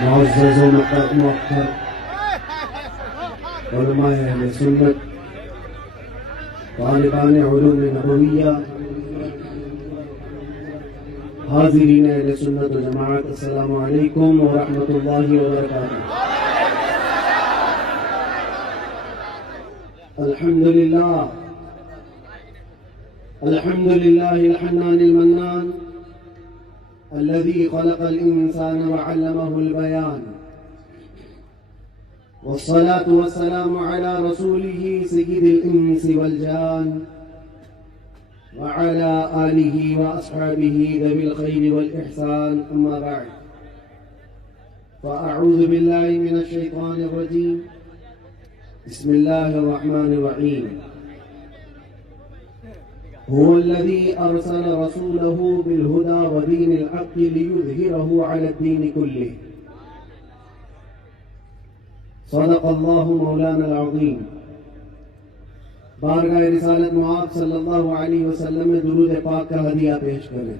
معزز و مؤخر علماء اہل سنت، طالبان علوم نبویہ، حاضرین اہل سنت و جماعت، السلام علیکم ورحمۃ اللہ وبرکاتہ۔ الحمدللہ الحنان المنان الذي خلق الإنسان وعلمه البيان، والصلاة والسلام على رسوله سيد الإنس والجان وعلى آله وأصحابه ذوي الخير والإحسان، أما بعد، فأعوذ بالله من الشيطان الرجيم، بسم الله الرحمن الرحيم۔ هو الذي أرسل رسوله بالهدى ودين الحق ليظهره على الدين كله، صدق الله مولانا العظيم۔ بارگاہ رسالت معاذ صلی اللہ علیہ وسلم میں درود پاک کا ہدیہ پیش کریں۔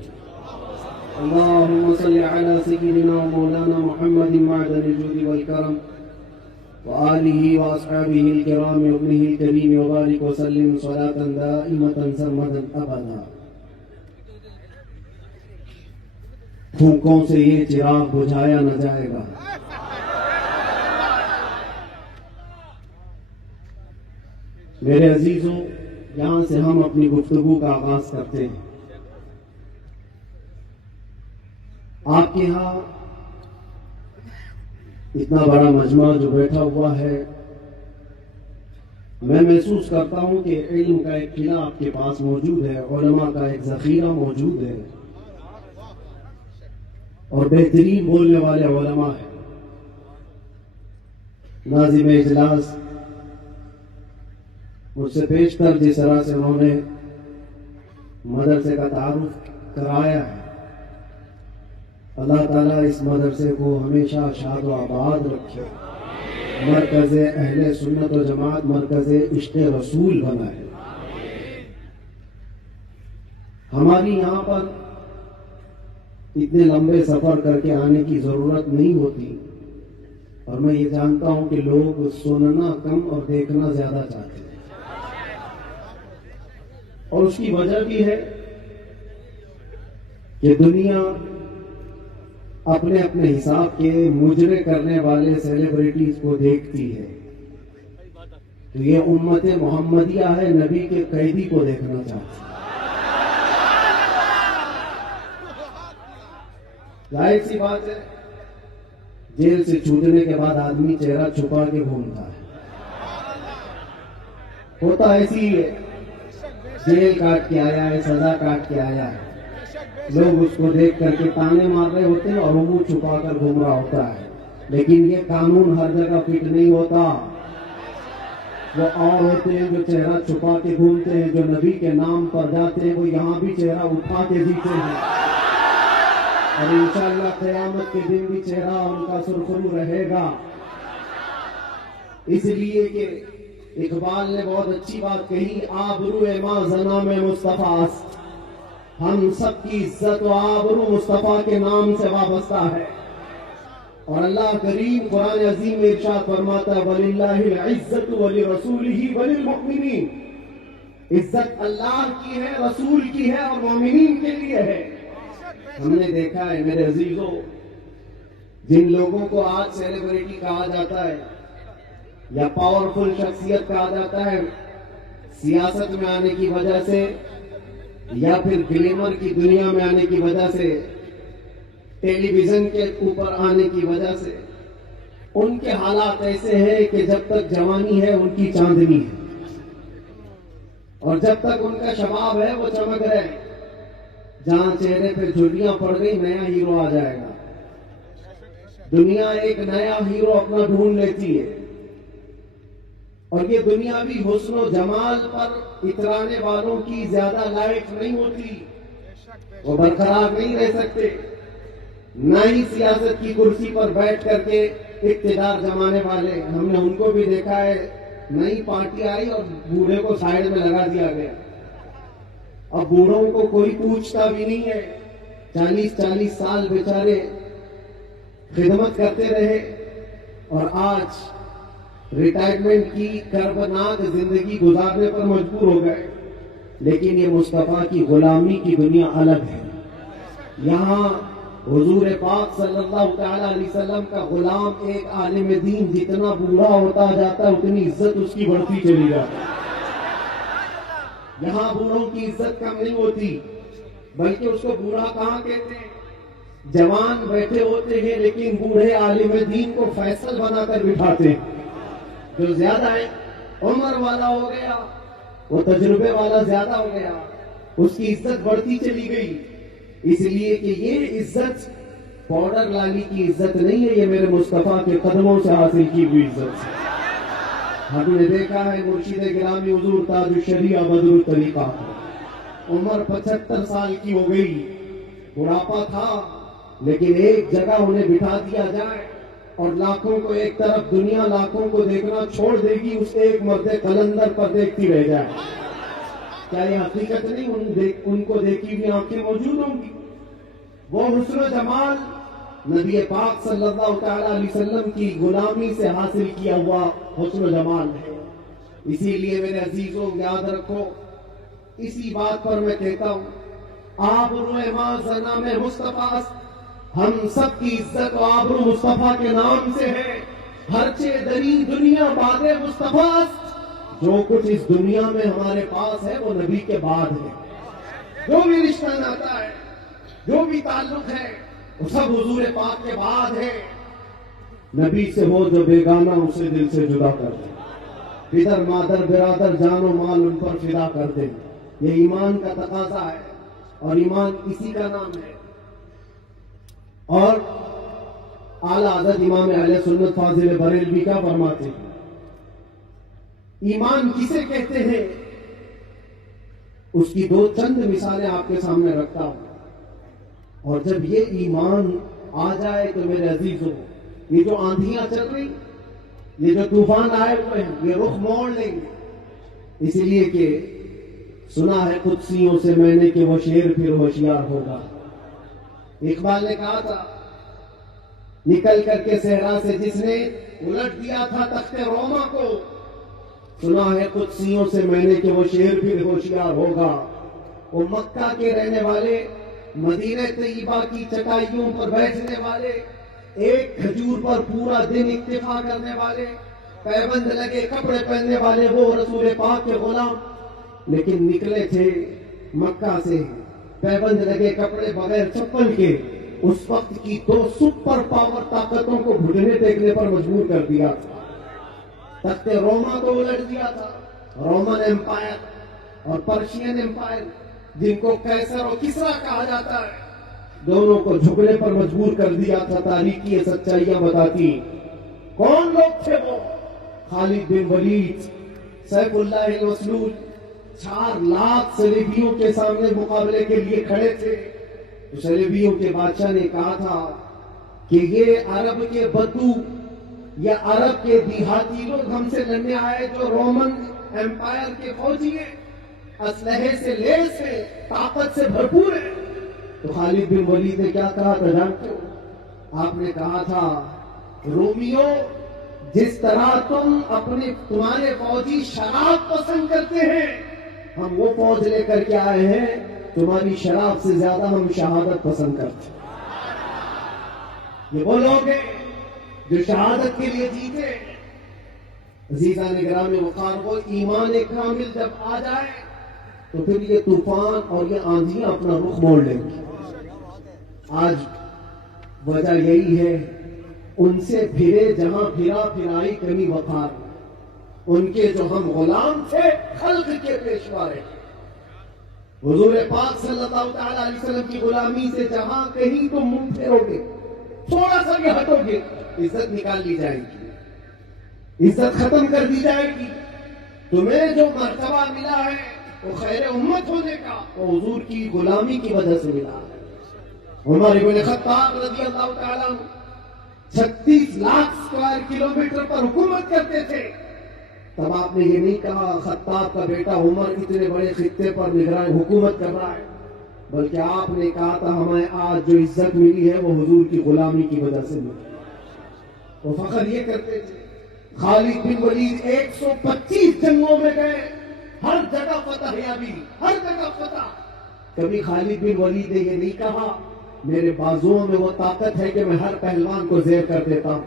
اللهم صل على سيدنا مولانا محمد معدن الجود والكرم وآلہ وأصحابہ الکرام وابنہ الکریم وبارک وسلم صلاة دائمة سرمدا ابدا۔ پھونکوں سے یہ چراغ بجھایا نہ جائے گا۔ میرے عزیزوں، یہاں سے ہم اپنی گفتگو کا آغاز کرتے ہیں۔ آپ کے ہاں اتنا بڑا مجمع جو بیٹھا ہوا ہے، میں محسوس کرتا ہوں کہ علم کا ایک قلعہ آپ کے پاس موجود ہے، علماء کا ایک ذخیرہ موجود ہے، اور بہترین بولنے والے علماء ہیں۔ ناظم اجلاس مجھ سے پیشتر جس طرح سے انہوں نے مدرسے کا تعارف کرایا ہے، اللہ تعالیٰ اس مدرسے کو ہمیشہ شاد و آباد رکھے، مرکز اہل سنت و جماعت، مرکز عشق رسول بنائے۔ ہماری یہاں پر اتنے لمبے سفر کر کے آنے کی ضرورت نہیں ہوتی، اور میں یہ جانتا ہوں کہ لوگ سننا کم اور دیکھنا زیادہ چاہتے ہیں، اور اس کی وجہ بھی ہے کہ دنیا اپنے اپنے حساب کے مجرے کرنے والے سیلیبریٹیز کو دیکھتی ہے، تو یہ امت محمدیہ ہے، نبی کے قیدی کو دیکھنا چاہتی ہے۔ ظاہر سی بات ہے، جیل سے چھوٹنے کے بعد آدمی چہرہ چھپا کے گھومتا ہے، ہوتا ایسی ہی ہے، جیل کاٹ کے آیا ہے، سزا کاٹ کے آیا ہے، لوگ اس کو دیکھ کر کے تانے مار رہے ہوتے ہیں اور وہ منہ چھپا کر گھوم رہا ہوتا ہے۔ لیکن یہ قانون ہر جگہ فٹ نہیں ہوتا، وہ اور ہوتے ہیں جو چہرہ چھپا کے گھومتے ہیں، جو نبی کے نام پر جاتے ہیں، وہ یہاں بھی چہرہ اٹھا کے جیتے ہیں، اور انشاءاللہ قیامت کے دن بھی چہرہ ان کا سرخرو رہے گا۔ اس لیے کہ اقبال نے بہت اچھی بات کہی، آبرو ما زنام مصطفیٰ است، ہم سب کی عزت و آبرو مصطفیٰ کے نام سے وابستہ ہے۔ اور اللہ کریم قرآن عظیم میں ارشاد فرماتا ہے، وَلِلَّهِ الْعِزَّةُ وَلِرَسُولِهِ وَلِلْمُؤْمِنِينَ، عزت اللہ کی ہے، رسول کی ہے، اور مومنین کے لیے ہے۔ ہم نے دیکھا ہے میرے عزیزوں، جن لوگوں کو آج سیلیبریٹی کہا جاتا ہے یا پاورفل شخصیت کہا جاتا ہے، سیاست میں آنے کی وجہ سے یا پھر گلیمر کی دنیا میں آنے کی وجہ سے، ٹیلی ویژن کے اوپر آنے کی وجہ سے، ان کے حالات ایسے ہیں کہ جب تک جوانی ہے ان کی چاندنی ہے، اور جب تک ان کا شباب ہے وہ چمک رہے، جہاں چہرے پہ جھریاں پڑ گئی نیا ہیرو آ جائے گا، دنیا ایک نیا ہیرو اپنا ڈھونڈ لیتی ہے، اور یہ دنیا بھی حسن و جمال پر اترانے والوں کی زیادہ لائق نہیں ہوتی، وہ برقرار نہیں رہ سکتے، نہ ہی سیاست کی کرسی پر بیٹھ کر کے اقتدار جمانے والے، ہم نے ان کو بھی دیکھا ہے، نئی پارٹی آئی اور بوڑھے کو سائڈ میں لگا دیا گیا، اب بوڑھوں کو کوئی پوچھتا بھی نہیں ہے، 40 سال بیچارے خدمت کرتے رہے اور آج ریٹائرمنٹ کی کربناک زندگی گزارنے پر مجبور ہو گئے. لیکن یہ مصطفیٰ کی غلامی کی دنیا الگ ہے. یہاں حضور پاک صلی اللہ تعالی علیہ وسلم کا غلام ایک عالم دین جتنا بوڑھا ہوتا جاتا ہے اتنی عزت اس کی بڑھتی چلی جاتی ہے. یہاں بوڑھوں کی عزت کم نہیں ہوتی بلکہ اس کو بوڑھا کہاں کہتے ہیں. جوان بیٹھے ہوتے ہیں لیکن بوڑھے عالم دین کو فیصل بنا کر بٹھاتے ہیں. جو زیادہ ہے عمر والا ہو گیا, وہ تجربے والا زیادہ ہو گیا, اس کی عزت بڑھتی چلی گئی. اس لیے کہ یہ عزت پاؤڈر لالی کی عزت نہیں ہے, یہ میرے مصطفیٰ کے قدموں سے حاصل کی ہوئی عزت ہے. ہم نے دیکھا ہے مرشد گرامی حضور تاج الشریعہ بدر الطریقہ, عمر 75 سال کی ہو گئی, بڑھاپا تھا, لیکن ایک جگہ انہیں بٹھا دیا جائے اور لاکھوں کو ایک طرف دنیا لاکھوں کو دیکھنا چھوڑ دے گی, اس ایک مرد قلندر پر دیکھتی رہ جائے. کیا یہ حقیقت نہیں؟ ان کو دیکھی ہوئی آنکھیں موجود ہوں گی. وہ حسن و جمال نبی پاک صلی اللہ تعالی علیہ وسلم کی غلامی سے حاصل کیا ہوا حسن و جمال ہے. اسی لیے میرے عزیزوں یاد رکھو, اسی بات پر میں کہتا ہوں, آبرو ما زنام مصطفیٰ, ہم سب کی عزت و آبرو مصطفیٰ کے نام سے ہے. ہرچے دری دنیا باد مصطفیٰ, جو کچھ اس دنیا میں ہمارے پاس ہے وہ نبی کے بعد ہے. جو بھی رشتہ ناتا ہے, جو بھی تعلق ہے, وہ سب حضور پاک کے بعد ہے. نبی سے ہو جو بیگانہ اسے دل سے جدا کر دے, پدر مادر برادر جان و مال ان پر فدا کر دے. یہ ایمان کا تقاضا ہے اور ایمان اسی کا نام ہے. اور اعلیٰ حضرت امام اہل سنت فاضل بریلوی کا فرماتے ہیں, ایمان کسے کہتے ہیں؟ اس کی دو چند مثالیں آپ کے سامنے رکھتا ہوں. اور جب یہ ایمان آ جائے تو میرے عزیزوں, یہ جو آندھیاں چل رہی, یہ جو طوفان آئے ہوئے ہیں, یہ رخ موڑ لیں گے. اس لیے کہ سنا ہے قدسیوں سے میں نے کہ وہ شیر پھر ہوشیار ہوگا. اقبال نے کہا تھا, نکل کر کے صحرا سے جس نے الٹ دیا تھا تخت روما کو, سنا ہے قدسیوں سے میں نے کہ وہ شیر پھر ہوشیار ہوگا. وہ مکہ کے رہنے والے, مدینہ طیبہ کی چٹائیوں پر بیٹھنے والے, ایک کھجور پر پورا دن اکتفا کرنے والے, پیبند لگے کپڑے پہننے والے, وہ رسول پاک کے غلام, لیکن نکلے تھے مکہ سے پیبند لگے کپڑے بغیر چپل کے. اس وقت کی دو سپر پاور طاقتوں کو گھٹنے ٹیکنے پر مجبور کر دیا تھا. تخت روما کو الٹ دیا تھا, رومن ایمپائر اور پرشین ایمپائر, جن کو قیصر اور کسرا کہا جاتا ہے, دونوں کو جھکنے پر مجبور کر دیا تھا. تاریخی یہ سچائیاں بتاتی. کون لوگ تھے وہ؟ خالد بن ولید, سیف اللہ المسلول, 4 لاکھ صلیبیوں کے سامنے مقابلے کے لیے کھڑے تھے. صلیبیوں کے بادشاہ نے کہا تھا کہ یہ عرب کے بدو یا عرب کے دیہاتی لوگ ہم سے لڑنے آئے, جو رومن ایمپائر کے فوجی ہیں, اسلحے سے لیس ہیں, طاقت سے بھرپور ہیں. تو خالد بن ولید نے کیا کہا تھا جانتے ہو؟ آپ نے کہا تھا, رومیو, جس طرح تمہارے فوجی شراب پسند کرتے ہیں, ہم وہ فوج لے کر کے آئے ہیں, تمہاری شراب سے زیادہ ہم شہادت پسند کرتے ہیں. یہ وہ لوگ ہیں جو شہادت کے لیے جیتے. عزیزان گرامی وقار, وہ ایمان کامل جب آ جائے تو پھر یہ طوفان اور یہ آندھیاں اپنا رخ موڑ لیں گی. آج وجہ یہی ہے, ان سے پھرے جہاں پھرا پھرائی کمی وقار, ان کے جو ہم غلام تھے خلق کے پیشوا رہے. حضور پاک صلی اللہ تعالی علیہ وسلم کی غلامی سے جہاں کہیں تم منہ پھیرو گے, تھوڑا سا بھی ہٹو گے, عزت نکال لی جائے گی, عزت ختم کر دی جائے گی. تمہیں جو مرتبہ ملا ہے وہ خیر امت ہونے کا, وہ حضور کی غلامی کی وجہ سے ملا ہے. عمر بن خطاب رضی اللہ تعالیٰ 36 لاکھ اسکوائر کلومیٹر پر حکومت کرتے تھے. تب آپ نے یہ نہیں کہا خطاب کا بیٹا عمر اتنے بڑے خطے پر نگران حکومت کر رہا ہے. بلکہ آپ نے کہا تھا ہمیں آج جو عزت ملی ہے وہ حضور کی غلامی کی وجہ سے ملی. وہ فخر یہ کرتے تھے خالد بن ولید 125 جنگوں میں گئے, ہر جگہ فتح یابی, ہر جگہ فتح. کبھی خالد بن ولید نے یہ نہیں کہا میرے بازوؤں میں وہ طاقت ہے کہ میں ہر پہلوان کو زیر کر دیتا ہوں,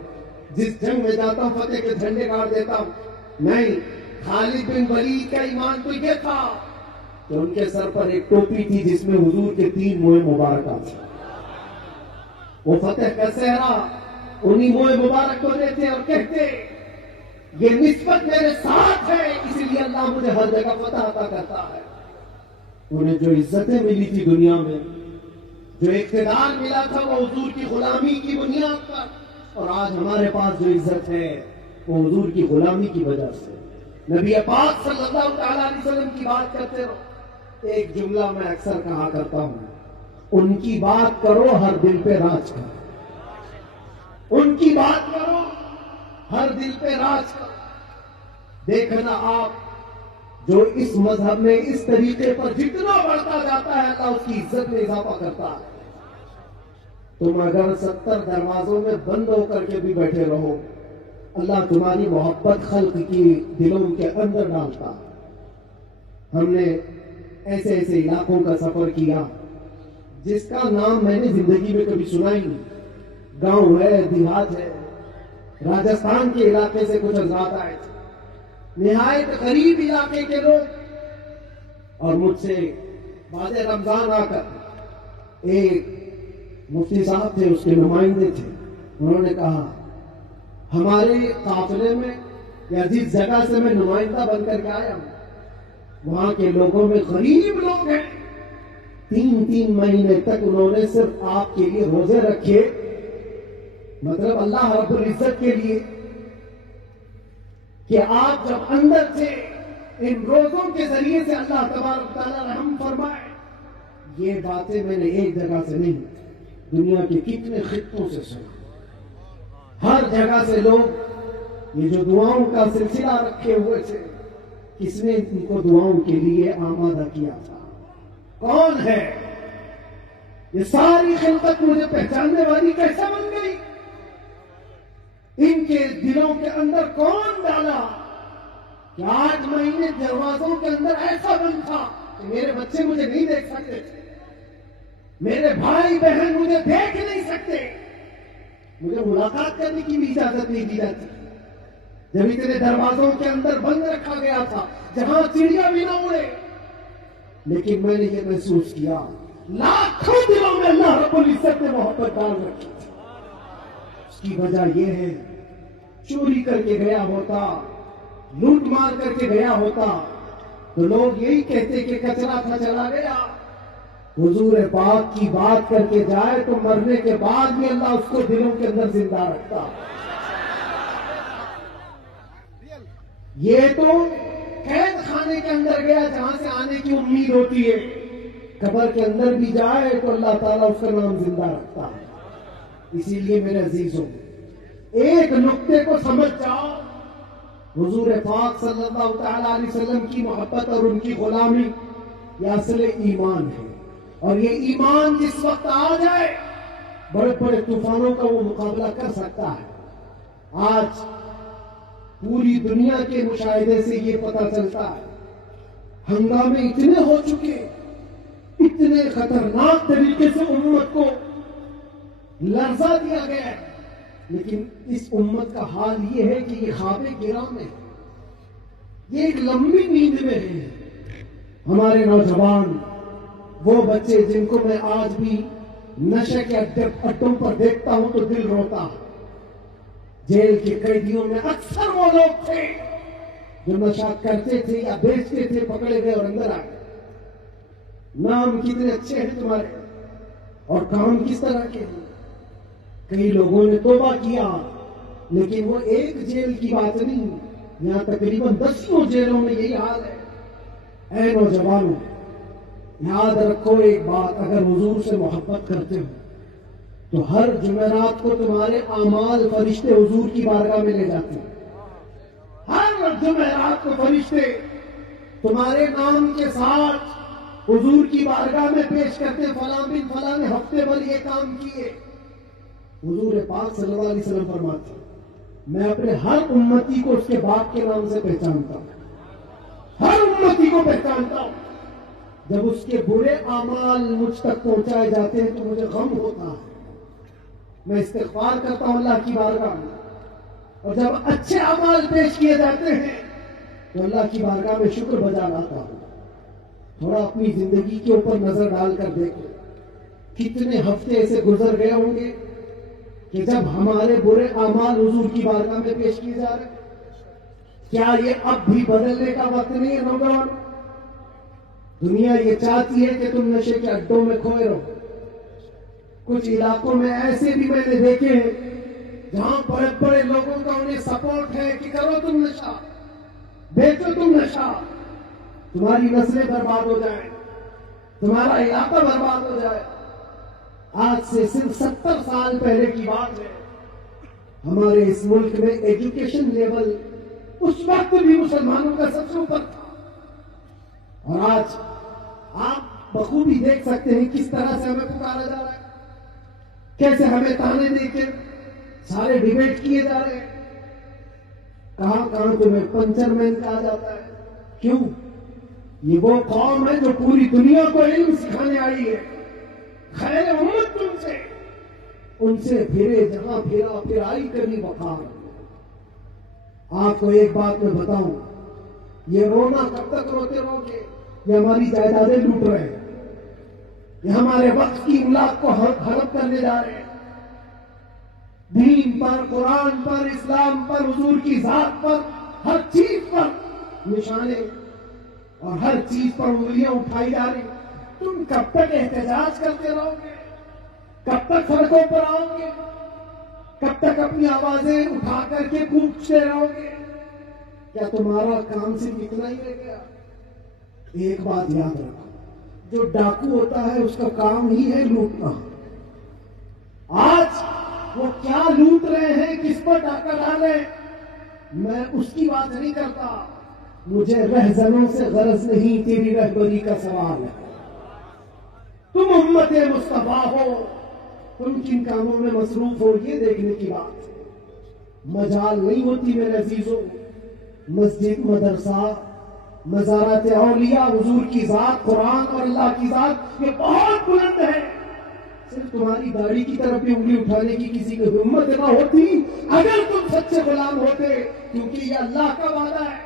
جس جنگ میں جاتا ہوں فتح کے جھنڈے گاڑ دیتا ہوں. نہیں, خالد بن ولید کا ایمان تو یہ تھا کہ ان کے سر پر ایک ٹوپی تھی جس میں حضور کے 3 موئے مبارکہ تھے. وہ فتح کا صحرا انہی موئے مبارک کو دیتے اور کہتے یہ نسبت میرے ساتھ ہے, اسی لیے اللہ مجھے ہر جگہ فتح عطا کرتا ہے. انہیں جو عزتیں ملی تھی دنیا میں, جو اقتدار ملا تھا وہ حضور کی غلامی کی بنیاد پر, اور آج ہمارے پاس جو عزت ہے وہ حضور کی غلامی کی وجہ سے. نبی پاک صلی اللہ تعالی علیہ وسلم کی بات کرتے رہو. ایک جملہ میں اکثر کہا کرتا ہوں, ان کی بات کرو ہر دل پہ راج کرو. ان کی بات کرو ہر دل پہ راج کرو. دیکھنا آپ جو اس مذہب میں اس طریقے پر جتنا بڑھتا جاتا ہے اللہ اس کی عزت میں اضافہ کرتا ہے. تم اگر 70 دروازوں میں بند ہو کر کے بھی بیٹھے رہو, اللہ تمہاری محبت خلق کی دلوں کے اندر ڈالتا. ہم نے ایسے ایسے علاقوں کا سفر کیا جس کا نام میں نے زندگی میں کبھی سنا ہی نہیں. گاؤں ہے, دیہات ہے. راجستھان کے علاقے سے کچھ حضرات آئے تھے, نہایت غریب علاقے کے لوگ, اور مجھ سے بعد رمضان آ کر ایک مفتی صاحب تھے, اس کے نمائندے تھے. انہوں نے کہا ہمارے قافلے میں یا جس جگہ سے میں نمائندہ بن کر کے آیا ہوں وہاں کے لوگوں میں غریب لوگ ہیں. 3 مہینے تک انہوں نے صرف آپ کے لیے روزے رکھے, مطلب اللہ رب العزت کے لیے کہ آپ جب اندر تھے ان روزوں کے ذریعے سے اللہ تبارک تعالیٰ رحم فرمائے. یہ باتیں میں نے ایک جگہ سے نہیں, دنیا کے کتنے خطوں سے سنا. ہر جگہ سے لوگ یہ جو دعاؤں کا سلسلہ رکھے ہوئے تھے, کس نے ان کو دعاؤں کے لیے آمادہ کیا تھا؟ کون ہے یہ ساری خلقت مجھے پہچاننے والی کیسے بن گئی؟ ان کے دلوں کے اندر کون ڈالا کہ 8 مہینے دروازوں کے اندر ایسا بند تھا کہ میرے بچے مجھے نہیں دیکھ سکتے تھے, میرے بھائی بہن مجھے دیکھ نہیں سکتے, مجھے ملاقات کرنے کی بھی اجازت نہیں دی جاتی. جب اتنے دروازوں کے اندر بند رکھا گیا تھا جہاں چڑیا بھی نہ اڑے, لیکن میں نے یہ محسوس کیا لاکھوں دلوں میں اللہ رب العزت نے محبت ڈال رکھی. اس کی وجہ یہ ہے چوری کر کے گیا ہوتا, لوٹ مار کر کے گیا ہوتا تو لوگ یہی کہتے کہ کچرا تھا چلا گیا. حضور پاک کی بات کر کے جائے تو مرنے کے بعد بھی اللہ اس کو دلوں کے اندر زندہ رکھتا. یہ تو قید خانے کے اندر گیا جہاں سے آنے کی امید ہوتی ہے, قبر کے اندر بھی جائے تو اللہ تعالیٰ اس کا نام زندہ رکھتا ہے. اسی لیے میرے عزیزوں ایک نقطے کو سمجھ جاؤ, حضور پاک صلی اللہ تعالی علیہ وسلم کی محبت اور ان کی غلامی یہ اصل ایمان ہے. اور یہ ایمان جس وقت آ جائے بڑے بڑے طوفانوں کا وہ مقابلہ کر سکتا ہے. آج پوری دنیا کے مشاہدے سے یہ پتہ چلتا ہے ہنگامے اتنے ہو چکے, اتنے خطرناک طریقے سے امت کو لرزا دیا گیا ہے, لیکن اس امت کا حال یہ ہے کہ یہ خواب گراں میں, یہ ایک لمبی نیند میں ہے. ہمارے نوجوان, وہ بچے جن کو میں آج بھی نشے کے اڈوں پر دیکھتا ہوں تو دل روتا. جیل کے قیدیوں میں اکثر وہ لوگ تھے جو نشہ کرتے تھے یا بیچتے تھے, پکڑے گئے اور اندر آ گئے. نام کتنے اچھے ہیں تمہارے اور کام کس طرح کے ہیں. کئی لوگوں نے توبہ کیا لیکن وہ ایک جیل کی بات نہیں, یہاں تقریباً 10 جیلوں میں یہی حال ہے. اے نوجوانوں, یاد رکھو ایک بات, اگر حضور سے محبت کرتے ہو تو ہر جمعرات کو تمہارے اعمال فرشتے حضور کی بارگاہ میں لے جاتے ہیں. ہر جمعرات کو فرشتے تمہارے نام کے ساتھ حضور کی بارگاہ میں پیش کرتے فلاں بن فلاں نے ہفتے بھر یہ کام کیے. حضور پاک صلی اللہ علیہ وسلم فرماتے میں اپنے ہر امتی کو اس کے باپ کے نام سے پہچانتا ہوں. ہر امتی کو پہچانتا ہوں. جب اس کے برے اعمال مجھ تک پہنچائے جاتے ہیں تو مجھے غم ہوتا ہے. میں استغفار کرتا ہوں اللہ کی بارگاہ میں. اور جب اچھے اعمال پیش کیے جاتے ہیں تو اللہ کی بارگاہ میں شکر بجا لاتا ہوں. تھوڑا اپنی زندگی کے اوپر نظر ڈال کر دیکھو کتنے ہفتے ایسے گزر گئے ہوں گے کہ جب ہمارے برے اعمال حضور کی بارگاہ میں پیش کیے جا رہے ہیں. کیا یہ اب بھی بدلنے کا وقت نہیں ہے نوجوان؟ دنیا یہ چاہتی ہے کہ تم نشے کے اڈوں میں کھوئے رہو. کچھ علاقوں میں ایسے بھی میں نے دیکھے ہیں جہاں بڑے بڑے لوگوں کا انہیں سپورٹ ہے کہ کرو تم نشہ، بیچو تم نشہ، تمہاری نسلیں برباد ہو جائیں، تمہارا علاقہ برباد ہو جائے. آج سے صرف 70 سال پہلے کی بات ہے. ہمارے اس ملک میں ایجوکیشن لیول اس وقت بھی مسلمانوں کا سب سے اوپر تھا. اور آج آپ بخوبی دیکھ سکتے ہیں کس طرح سے ہمیں پکارا جا رہا ہے، کیسے ہمیں تانے دے کے سارے ڈیبیٹ کیے جا رہے ہیں. کہاں کہاں تمہیں پنچر مین کہا جاتا ہے. کیوں؟ یہ وہ قوم ہے جو پوری دنیا کو علم سکھانے آئی ہے. خیر امت تم سے، ان سے پھرے جہاں پھرا پھر آئی کرنی وقار. آپ کو ایک بات میں بتاؤں، یہ رونا کب تک روتے رہو گے؟ یہ ہماری جائیدادیں لوٹ رہے ہیں، یہ ہمارے وقت کی املاک کو ہڑپ کرنے جا رہے ہیں. دین پر، قرآن پر، اسلام پر، حضور کی ذات پر، ہر چیز پر نشانے اور ہر چیز پر انگلیاں اٹھائی جا رہی. تم کب تک احتجاج کرتے رہو گے؟ کب تک سڑکوں پر آؤ گے؟ کب تک اپنی آوازیں اٹھا کر کے پوچھتے رہو گے؟ کیا تمہارا کام صرف اتنا ہی رہ گیا؟ ایک بات یاد رکھو، جو ڈاکو ہوتا ہے اس کا کام ہی ہے لوٹنا. آج وہ کیا لوٹ رہے ہیں، کس پر ڈاکہ ڈال رہے ہیں، میں اس کی بات نہیں کرتا. مجھے رہزنوں سے غرض نہیں، تیری رہبری کا سوال ہے. تم امت مصطفیٰ ہو، تم کن کاموں میں مصروف ہو یہ دیکھنے کی بات. مجال نہیں ہوتی میرے عزیزوں. مسجد، مدرسہ، مزارات اولیاء، حضور کی ذات، قرآن اور اللہ کی ذات یہ بہت بلند ہے. صرف تمہاری داڑھی کی طرف بھی انگلی اٹھانے کی کسی کی ہمت نہ ہوتی اگر تم سچے غلام ہوتے، کیونکہ یہ اللہ کا وعدہ ہے.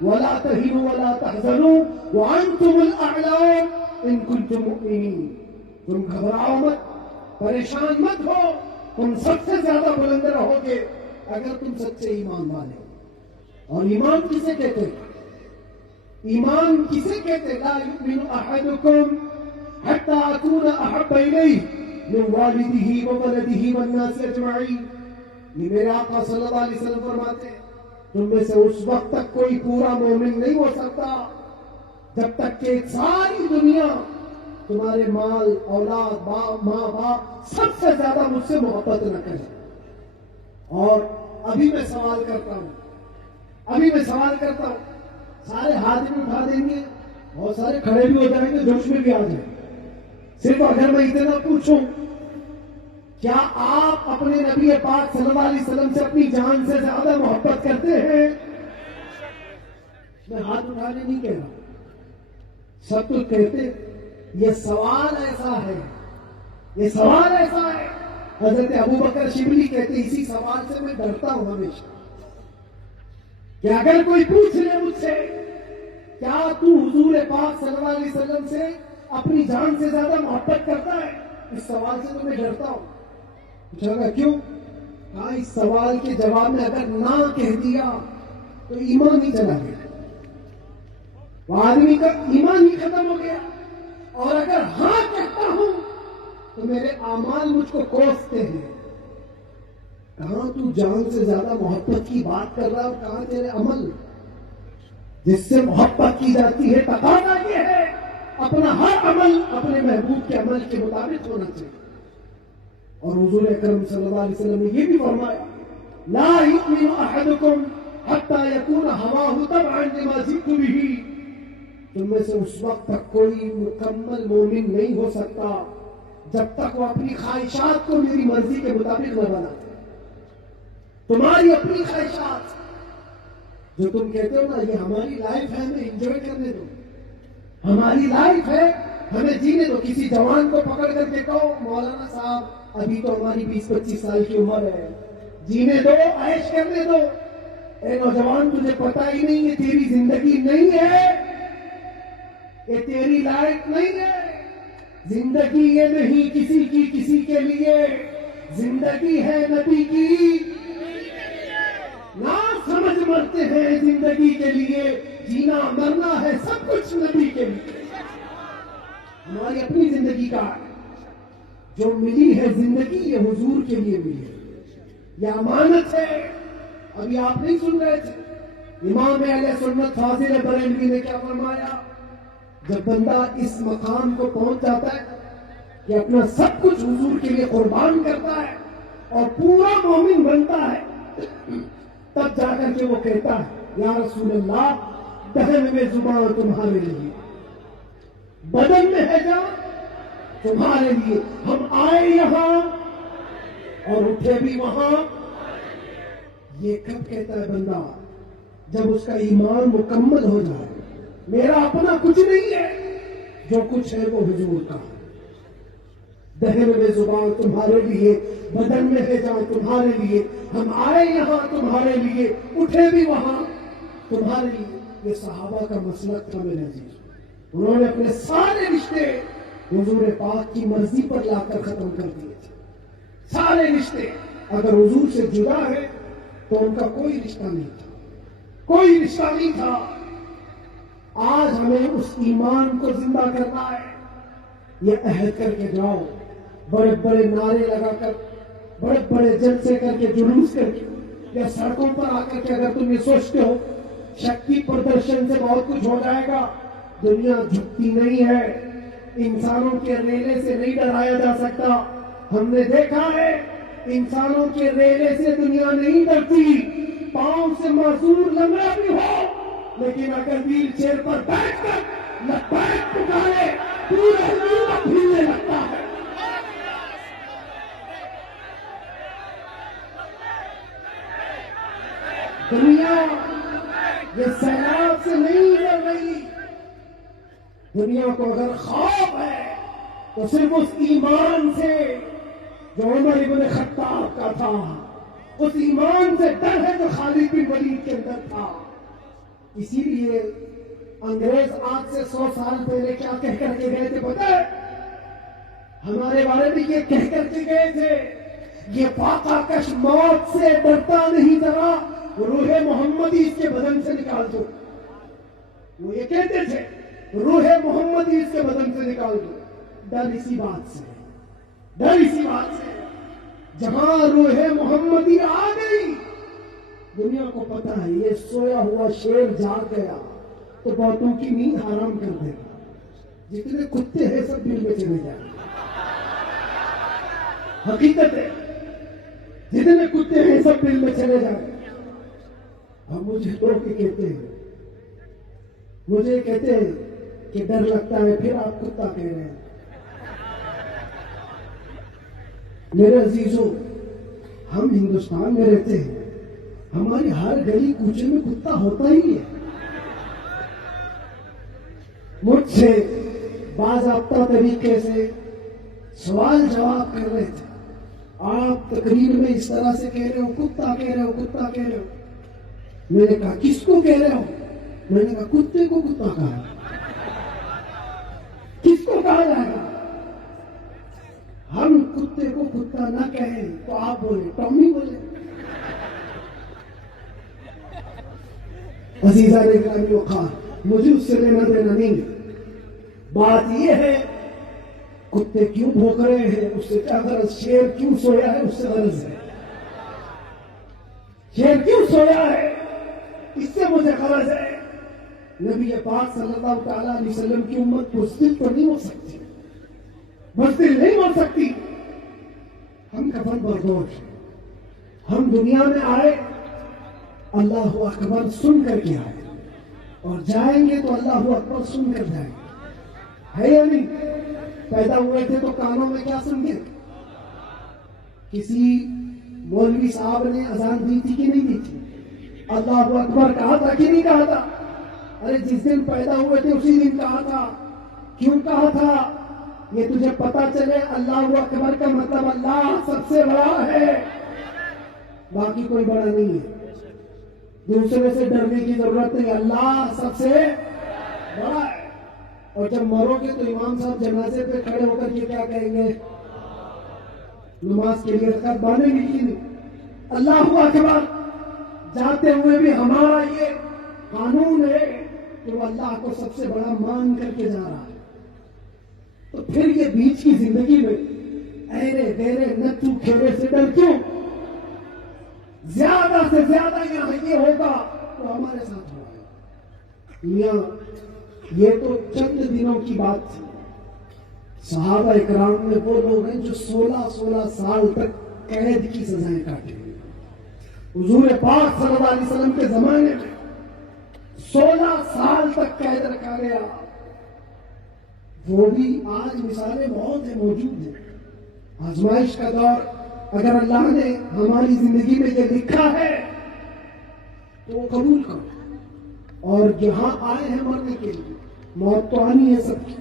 وَلَا تَهِنُوا وَلَا تَحْزَنُوا وَأَنْتُمُ الْأَعْلَوْنَ إِن كُنتُم مُؤْمِنِينَ. تم گھبراؤ مت، پریشان مت ہو، تم سب سے زیادہ بلند رہو گے اگر تم سچے ایمان والے ہو. اور ایمان کسے کہتے ہیں؟ ایمان کسے کہتے ہیں؟ لا يؤمن احدكم حتى اكون احب اليه من والده وولده والناس اجمعين. یہ میرے آقا صلی اللہ علیہ وسلم فرماتے ہیں تم میں سے اس وقت تک کوئی پورا مومن نہیں ہو سکتا جب تک کہ ساری دنیا تمہارے مال، اولاد، ماں باپ سب سے زیادہ مجھ سے محبت نہ کرے. اور ابھی میں سوال کرتا ہوں، سارے ہاتھ بھی اٹھا دیں گے، بہت سارے کھڑے بھی ہو جائیں گے، جوش میں بھی آ جائیں. صرف اگر میں اتنا پوچھوں، کیا آپ اپنے نبی پاک صلی اللہ علیہ وسلم سے اپنی جان سے زیادہ محبت کرتے ہیں؟ میں ہاتھ اٹھانے نہیں کہہ رہا، سب تو کہتے. یہ سوال ایسا ہے، حضرت ابوبکر شبلی کہتے اسی سوال سے میں ڈرتا ہوں ہمیشہ کہ اگر کوئی پوچھ لے مجھ سے کیا تو حضور پاک صلی اللہ علیہ وسلم سے اپنی جان سے زیادہ محبت کرتا ہے، اس سوال سے تو میں ڈرتا ہوں. پوچھا گا کیوں؟ ہاں، اس سوال کے جواب میں اگر نہ کہہ دیا تو ایمان ہی چلا گیا، وہ آدمی کا ایمان ہی ختم ہو گیا. اور اگر ہاں کہتا ہوں تو میرے اعمال مجھ کو کوستے ہیں. کہاں تو جان سے زیادہ محبت کی بات کر رہا اور کہاں تیرے عمل؟ جس سے محبت کی جاتی ہے تقاضا یہ ہے اپنا ہر عمل اپنے محبوب کے عمل کے مطابق ہونا چاہیے. اور حضور اکرم صلی اللہ علیہ وسلم نے یہ بھی فرمایا لا يؤمن احدكم حتى يكون هواه تبعا لما جئت به. تم میں سے اس وقت تک کوئی مکمل مومن نہیں ہو سکتا جب تک وہ اپنی خواہشات کو میری مرضی کے مطابق نہ بنا. تمہاری اپنی خواہشات جو تم کہتے ہو نا یہ ہماری لائف ہے, ہمیں انجوائے کرنے دو, ہماری لائف ہے ہمیں جینے دو. کسی جوان کو پکڑ کر کے کہو مولانا صاحب ابھی تو ہماری 20-25 سال کی عمر ہے, جینے دو, عیش کرنے دو. اے نوجوان تجھے پتا ہی نہیں یہ تیری زندگی نہیں ہے, یہ تیری لائف نہیں ہے. زندگی یہ نہیں کسی کی کسی کے لیے, زندگی ہے نبی کی. نہ سمجھ مرتے ہیں زندگی کے لیے, جینا مرنا ہے سب کچھ نبی کے لیے. ہماری اپنی زندگی کا جو ملی ہے زندگی یہ حضور کے لیے ملی ہے, یہ امانت ہے. ابھی آپ نہیں سن رہے تھے امام اہل سنت فاضل بریلوی نے کیا فرمایا؟ جب بندہ اس مقام کو پہنچ جاتا ہے کہ اپنا سب کچھ حضور کے لیے قربان کرتا ہے اور پورا مومن بنتا ہے, تب جا کر کے وہ کہتا ہے یا رسول اللہ دہن میں زبان تمہارے لیے, بدن میں ہے جان تمہارے لیے. ہم آئے یہاں اور اٹھے بھی وہاں. یہ کب کہتا ہے بندہ؟ جب اس کا ایمان مکمل ہو جائے. میرا اپنا کچھ نہیں ہے, جو کچھ ہے وہ حضور کا. دہن میں زبان تمہارے لیے, بدن میں ہے جان تمہارے لیے. ہم آئے یہاں تمہارے لیے, اٹھے بھی وہاں تمہارے لیے. یہ صحابہ کا مسلک تھا میرے عزیز. انہوں نے اپنے سارے رشتے حضور پاک کی مرضی پر لا کر ختم کر دیے تھے. سارے رشتے اگر حضور سے جدا ہے تو ان کا کوئی رشتہ نہیں تھا, کوئی رشتہ نہیں تھا. آج ہمیں اس ایمان کو زندہ کرنا ہے. یہ عہد کر کے جاؤ, بڑے بڑے نعرے لگا کر, بڑے بڑے جلسے کر کے, جلوس کر کے, یا سڑکوں پر آ کر کے اگر تم یہ سوچتے ہو شکتی پردرشن سے بہت کچھ ہو جائے گا, دنیا جھکتی نہیں ہے. انسانوں کے ریلے سے نہیں ڈرایا جا سکتا. ہم نے دیکھا ہے انسانوں کے ریلے سے دنیا نہیں ڈرتی. پاؤں سے معذور لنگڑا بھی ہو لیکن اگر ویل چیئر پر بیٹھ کر لبیک پکارے پورا دنیا پھیلنے لگتا ہے. دنیا یہ سیلاب سے نہیں ڈر رہی. دنیا کو اگر خوف ہے تو صرف اس ایمان سے جو عمر ابن خطاب کا تھا, اس ایمان سے ڈر ہے جو خالد بن ولید کے اندر تھا. اسی لیے انگریز آج سے 100 سال پہلے کیا کہہ کر کے گئے تھے پتہ ہے؟ ہمارے بارے میں یہ کہہ کر کے گئے تھے یہ فاقہ کش موت سے ڈرتا نہیں, ذرا روح محمدی اس کے بدن سے نکال دو. وہ یہ کہتے تھے روح محمدی اس کے بدن سے نکال دو. ڈر اسی بات سے, ڈر اسی بات سے. جہاں روح محمدی آ گئی دنیا کو پتا ہے یہ سویا ہوا شیر جاگ گیا تو بہتوں کی نیند حرام کر دے گا. جتنے کتے ہیں سب دل میں چلے جائیں. حقیقت ہے جتنے کتے ہیں سب دل میں چلے جائیں. اب مجھے تو کہتے ہیں, مجھے کہتے ہیں کہ ڈر لگتا ہے, پھر آپ کتا کہہ رہے ہیں. میرے عزیزوں ہم ہندوستان میں رہتے ہیں, ہماری ہر گلی کوچے میں کتا ہوتا ہی ہے. مجھ سے باضابطہ طریقے سے سوال جواب کر رہے تھے, آپ تقریر میں اس طرح سے کہہ رہے ہو, کتا کہہ رہے ہو, کتا کہہ رہے ہو. میں نے کہا کس کو کہہ رہے ہو؟ میں نے کہا کتے کو کتا کہا. کس کو کہا جائے گا؟ ہم کتے کو کتا نہ کہیں تو آپ بولے ٹامی بولے. عزیزہ نے گرامی وقار, مجھے اس سے لینا دینا نہیں. بات یہ ہے کتے کیوں بھوک رہے ہیں اس سے کیا غرض, شیر کیوں سویا ہے اس سے غرض ہے. شیر کیوں سویا ہے اس سے مجھے غرض ہے. نبی پاک صلی اللہ تعالیٰ علیہ وسلم کی امت بزدل تو نہیں ہو سکتی, بزدل نہیں ہو سکتی. ہم کفن بردوش ہیں. ہم دنیا میں آئے اللہ اکبر سن کر کے آئے, اور جائیں گے تو اللہ اکبر سن کر جائیں گے، ہے یا نہیں؟ پیدا ہوئے تھے تو کانوں میں کیا سن گے؟ کسی مولوی صاحب نے اذان دی تھی کہ نہیں دی تھی؟ اللہ اکبر کہا تھا کہ نہیں کہا تھا؟ ارے جس دن پیدا ہوئے تھے اسی دن کہا تھا۔ کیوں کہا تھا؟ یہ تجھے پتا چلے اللہ اکبر کا مطلب اللہ سب سے بڑا ہے، باقی کوئی بڑا نہیں ہے، دوسرے سے ڈرنے کی ضرورت نہیں، اللہ سب سے بڑا ہے۔ اور جب مرو گے تو امام صاحب جنازے پہ کھڑے ہو کر کے کیا کہیں گے؟ نماز کے لیے رکعت باندھیں گے کہ نہیں؟ اللہ اکبر جاتے ہوئے بھی ہمارا یہ قانون ہے کہ وہ اللہ کو سب سے بڑا مان کر کے جا رہا ہے۔ تو پھر یہ بیچ کی زندگی میں ایرے دیرے نچو کھیرے سے ڈر کیوں؟ زیادہ سے زیادہ یہاں یہ ہوگا تو ہمارے ساتھ ہوگا۔ میاں یہ تو چند دنوں کی بات تھی، صحابہ اکرام میں وہ لوگ ہیں جو 16 سال تک قید کی سزائیں کاٹے ہیں۔ حضور پاک صلی اللہ علیہ وسلم کے زمانے میں 16 سال تک قید رکھا گیا۔ وہ بھی آج مثالیں بہت ہیں، موجود ہیں۔ آزمائش کا دور، اگر اللہ نے ہماری زندگی میں یہ لکھا ہے تو وہ قبول کرو۔ اور یہاں آئے ہیں مرنے کے لیے، موت تو آنی ہے سب کی،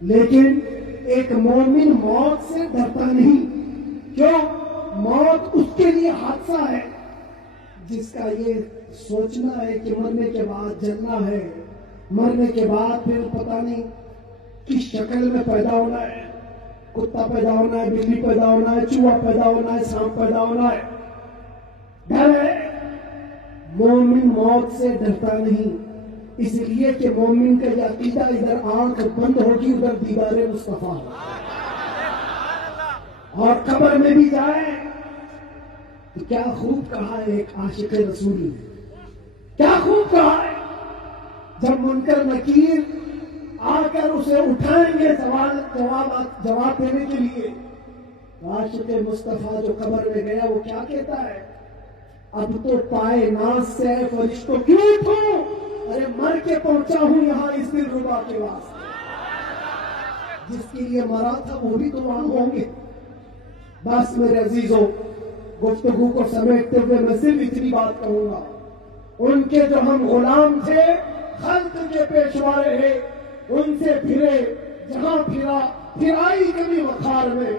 لیکن ایک مومن موت سے ڈرتا نہیں۔ کیوں؟ موت اس کے لیے حادثہ ہے جس کا یہ سوچنا ہے کہ مرنے کے بعد جلنا ہے، مرنے کے بعد پھر پتہ نہیں کس شکل میں پیدا ہونا ہے، کتا پیدا ہونا ہے، بلی پیدا ہونا ہے، چوہا پیدا ہونا ہے، سانپ پیدا ہونا ہے۔ ڈر ہے۔ مومن موت سے ڈرتا نہیں، اس لیے کہ مومن کا یہ عقیدہ ادھر آنکھ بند ہوگی ادھر دیدار مصطفیٰ، اور قبر میں بھی جائے تو کیا خوب کہا ہے ایک عاشق رسول نے، کیا خوب کہا ہے، جب منکر نکیر آ کر اسے اٹھائیں گے جواب دینے کے لیے، تو عاشق مصطفیٰ جو قبر میں گیا وہ کیا کہتا ہے؟ اب تو پائے ناز سے فرشتوں کیوں اٹھوں، ارے مر کے پہنچا ہوں یہاں اس دل ربا کے واسطے۔ جس کے لیے مرا تھا وہ بھی تو وہاں ہوں گے۔ بس میرے عزیزوں، گفتگو کو سمیٹتے ہوئے میں صرف اتنی بات کہوں گا، ان کے جو ہم غلام تھے، خلق کے پیشوا رہے، ان سے پھرے، جہاں پھرا پھرائی کبھی وقار میں،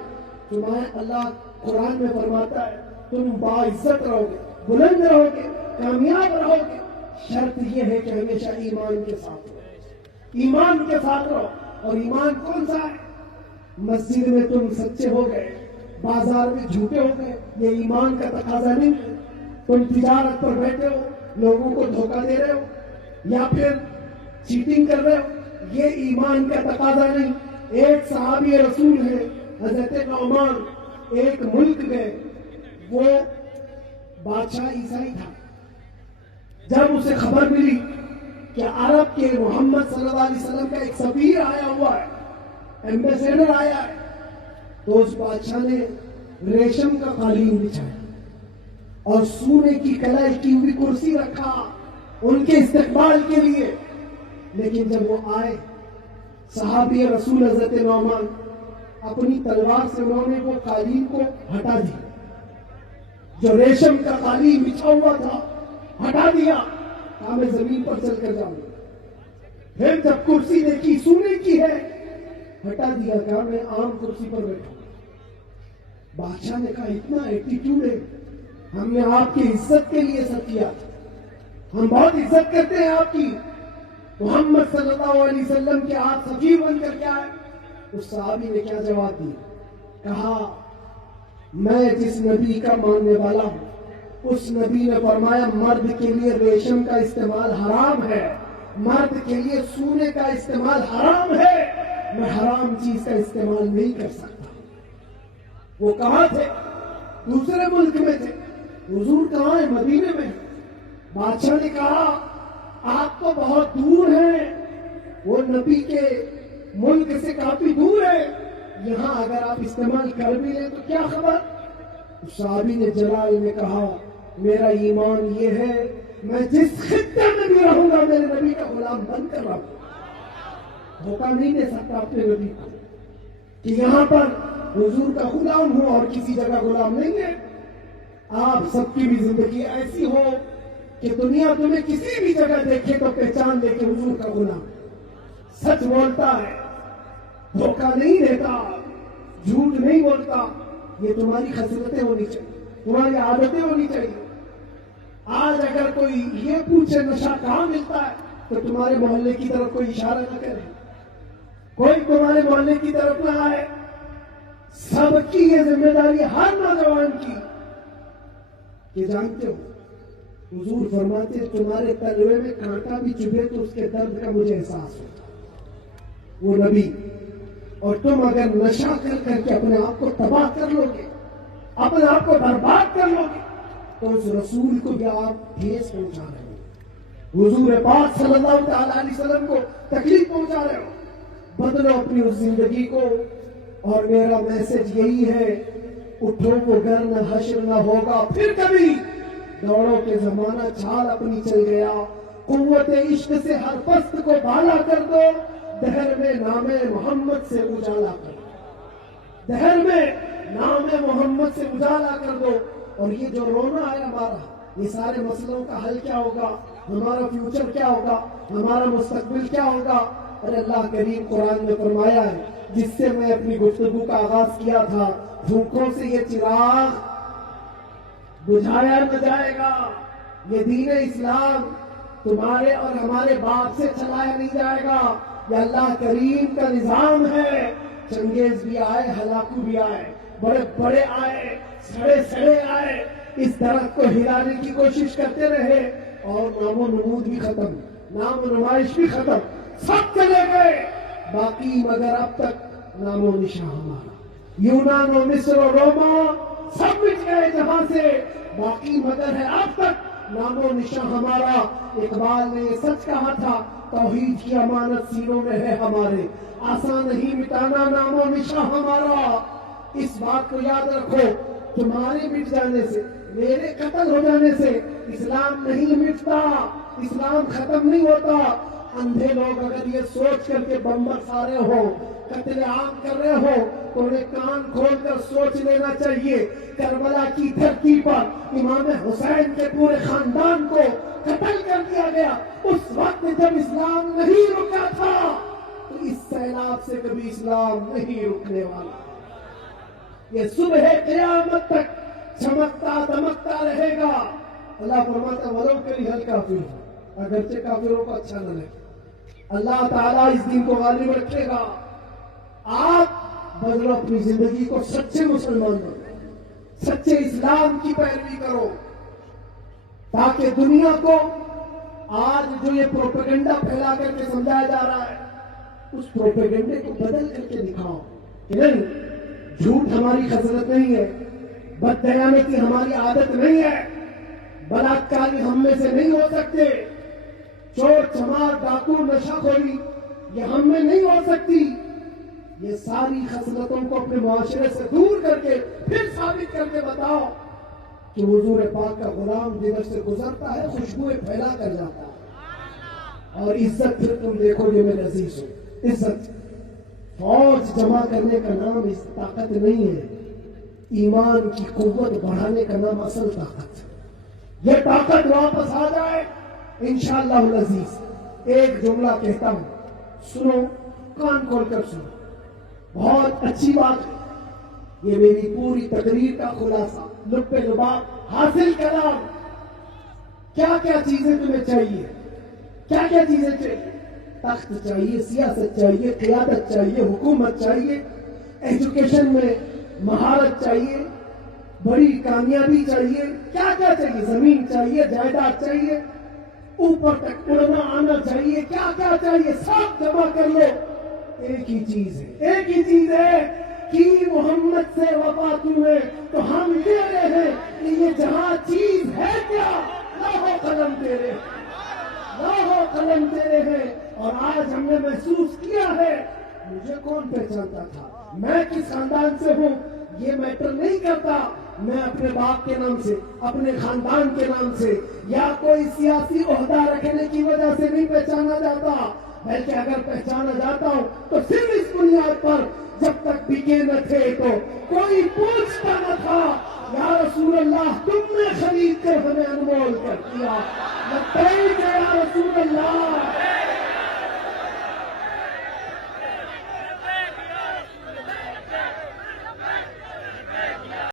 تمہیں اللہ قرآن میں فرماتا ہے تم باعزت رہو گے، بلند رہو گے، کامیاب رہو گے، شرط یہ ہے کہ ہمیشہ ایمان کے ساتھ رہو، ایمان کے ساتھ رہو۔ اور ایمان کون سا ہے؟ مسجد میں تم سچے ہو گئے، بازار میں جھوٹے ہو گئے، یہ ایمان کا تقاضا نہیں ہے۔ تم تجارت پر بیٹھے ہو، لوگوں کو دھوکہ دے رہے ہو یا پھر چیٹنگ کر رہے ہو، یہ ایمان کا تقاضا نہیں۔ ایک صحابی رسول ہے حضرت نعمان، ایک ملک گئے، وہ بادشاہ عیسائی تھا۔ جب اسے خبر ملی کہ عرب کے محمد صلی اللہ علیہ وسلم کا ایک سفیر آیا ہوا ہے، ایمبیسیڈر آیا ہے، تو اس بادشاہ نے ریشم کا قالین بچھایا اور سونے کی کلائی کی ہوئی کرسی رکھا ان کے استقبال کے لیے۔ لیکن جب وہ آئے، صحابی رسول حضرت نعمان، اپنی تلوار سے انہوں نے وہ قالین کو ہٹا دیا، جو ریشم کا قالین بچھا ہوا تھا ہٹا دیا، کہا میں زمین پر چل کر جاؤں۔ پھر جب کرسی دیکھی سونے کی ہے، ہٹا دیا، کہا میں عام کرسی پر بیٹھا۔ بادشاہ نے کہا اتنا ایٹیٹیوڈ ہے، ہم نے آپ کی عزت کے لیے سب کیا، ہم بہت عزت کرتے ہیں آپ کی، محمد صلی اللہ علیہ وسلم کے آپ سفیر بن کر کے آئے۔ اس صحابی نے کیا جواب دیا؟ کہا میں جس نبی کا ماننے والا ہوں اس نبی نے فرمایا مرد کے لیے ریشم کا استعمال حرام ہے، مرد کے لیے سونے کا استعمال حرام ہے، میں حرام چیز کا استعمال نہیں کر سکتا۔ وہ کہاں تھے؟ دوسرے ملک میں تھے۔ حضور کہاں ہے؟ مدینے میں۔ بادشاہ نے کہا آپ تو بہت دور ہیں، وہ نبی کے ملک سے کافی دور ہے، یہاں اگر آپ استعمال کر بھی لیں تو کیا خبر؟ صحابی نے جلال میں کہا میرا ایمان یہ ہے میں جس خطے میں بھی رہوں گا میرے نبی کا غلام بن کر رہوں گا. دھوکہ نہیں دے سکتا اپنے نبی کو کہ یہاں پر حضور کا غلام ہو اور کسی جگہ غلام نہیں ہے. آپ سب کی بھی زندگی ایسی ہو کہ دنیا تمہیں کسی بھی جگہ دیکھے تو پہچان لے کہ حضور کا غلام سچ بولتا ہے, دھوکہ نہیں دیتا, جھوٹ نہیں بولتا. یہ تمہاری خصلتیں ہونی چاہیے, تمہاری عادتیں ہونی چاہیے. آج اگر کوئی یہ پوچھے نشہ کہاں ملتا ہے تو تمہارے محلے کی طرف کوئی اشارہ نہ کرے, کوئی تمہارے محلے کی طرف نہ آئے. سب کی یہ ذمہ داری ہر نوجوان کی. یہ جانتے ہو حضور فرماتے تمہارے تلوے میں کانٹا بھی چبھے تو اس کے درد کا مجھے احساس ہوتا. وہ نبی, اور تم اگر نشہ کر کر کے اپنے آپ کو تباہ کر لو گے, اپنے آپ کو برباد کر لو گے, تو اس رسول کو بھی آپ ٹھیس پہنچا رہے ہو, حضور پاک صلی اللہ تعالی علیہ وسلم کو تکلیف پہنچا رہے ہو. بدلو اپنی اس زندگی کو. اور میرا میسج یہی ہے, اٹھو وہ گھر نہ حشر نہ ہوگا پھر کبھی. دوڑوں کے زمانہ چال اپنی چل گیا, قوت عشق سے ہر پست کو بالا کر دو. دہر میں نام محمد سے اجالا کر دو, دہر میں نام محمد سے اجالا کر دو. اور یہ جو رونا ہے ہمارا, یہ سارے مسئلوں کا حل کیا ہوگا, ہمارا فیوچر کیا ہوگا, ہمارا مستقبل کیا ہوگا. اور اللہ کریم قرآن میں فرمایا ہے, جس سے میں اپنی گفتگو کا آغاز کیا تھا, بھوکوں سے یہ چراغ بجھایا نہ جائے گا. یہ دین اسلام تمہارے اور ہمارے باپ سے چلایا نہیں جائے گا. یہ اللہ کریم کا نظام ہے. چنگیز بھی آئے, ہلاکو بھی آئے, بڑے بڑے آئے, سڑے سڑے آئے, اس درخت کو ہلانے کی کوشش کرتے رہے, اور نام و نمود بھی ختم, نام و نمائش بھی ختم, سب چلے گئے. باقی مگر اب تک نام و نشان ہمارا. یونان و مصر و روما سب مٹ گئے جہاں سے, باقی مگر ہے اب تک نام و نشان ہمارا. اقبال نے یہ سچ کہا تھا, توحید کی امانت سینوں میں ہے ہمارے, آسان نہیں مٹانا نام و نشان ہمارا. اس بات کو یاد رکھو, تمہارے مٹ جانے سے, میرے قتل ہو جانے سے اسلام نہیں مٹتا, اسلام ختم نہیں ہوتا. اندھے لوگ اگر یہ سوچ کر کے بم برسا رہے ہو, قتل عام کر رہے ہو, تو انہیں کان کھول کر سوچ لینا چاہیے. کربلا کی دھرتی پر امام حسین کے پورے خاندان کو قتل کر دیا گیا. اس وقت جب اسلام نہیں رکا تھا, تو اس سیلاب سے کبھی اسلام نہیں رکنے والا. یہ صبح قیامت تک چمکتا دمکتا رہے گا. اللہ فرماتا ولو کرہ الکافرون, اگرچہ کافروں کو اچھا نہ لگے, اللہ تعالیٰ اس دن کو غالب رکھے گا. آپ بدلو اپنی زندگی کو, سچے مسلمان بنو, سچے اسلام کی پیروی کرو, تاکہ دنیا کو آج جو یہ پروپیگنڈا پھیلا کر کے سمجھایا جا رہا ہے, اس پروپیگنڈے کو بدل کر کے دکھاؤ کہ نہیں, جھوٹ ہماری خصلت نہیں ہے, بددیانتی ہماری عادت نہیں ہے, بلاکاری ہم میں سے نہیں ہو سکتے, چور چمار ڈاکو نشہ خوری یہ ہم میں نہیں ہو سکتی. یہ ساری خصلتوں کو اپنے معاشرے سے دور کر کے پھر ثابت کر کے بتاؤ کہ حضور پاک کا غلام جدھر سے گزرتا ہے خوشبوئیں پھیلا کر جاتا ہے. اور عزت پھر تم دیکھو گے میرے عزیز ہو, عزت فوج جمع کرنے کا نام اس طاقت نہیں ہے, ایمان کی قوت بڑھانے کا نام اصل طاقت. یہ طاقت واپس آ جائے انشاءاللہ العزیز. ایک جملہ کہتا ہوں, سنو, کان کھول کر سنو, بہت اچھی بات ہے. یہ میری پوری تقریر کا خلاصہ, لب لباب حاصل کلام. کیا کیا چیزیں تمہیں چاہیے, کیا کیا چیزیں چاہیے؟ تخت چاہیے, سیاست چاہیے, قیادت چاہیے, حکومت چاہیے, ایجوکیشن میں مہارت چاہیے, بڑی کامیابی چاہیے, کیا کیا چاہیے؟ زمین چاہیے, جائیداد چاہیے, اوپر تک اڑنا آنا چاہیے, کیا کیا چاہیے؟ سب جمع کر لو. ایک ہی چیز ہے, ایک ہی چیز ہے کہ محمد سے وفا تمہیں, تو ہم لے رہے ہیں کہ یہ جہاں چیز ہے کیا, لاہو قلم تیرے, لاہو قلم تیرے ہیں. اور آج ہم نے محسوس کیا ہے, مجھے کون پہچانتا تھا, میں کس خاندان سے ہوں, یہ میٹر نہیں کرتا میں اپنے باپ کے نام سے، اپنے خاندان کے نام سے یا کوئی سیاسی عہدہ رکھنے کی وجہ سے نہیں پہچانا جاتا، بلکہ اگر پہچانا جاتا ہوں تو صرف اس بنیاد پر جب تک بکے نہ تھے تو کوئی پوچھتا نہ تھا یا رسول اللہ تم نے خرید کر ہمیں انمول کر دیا، لبیک یا رسول اللہ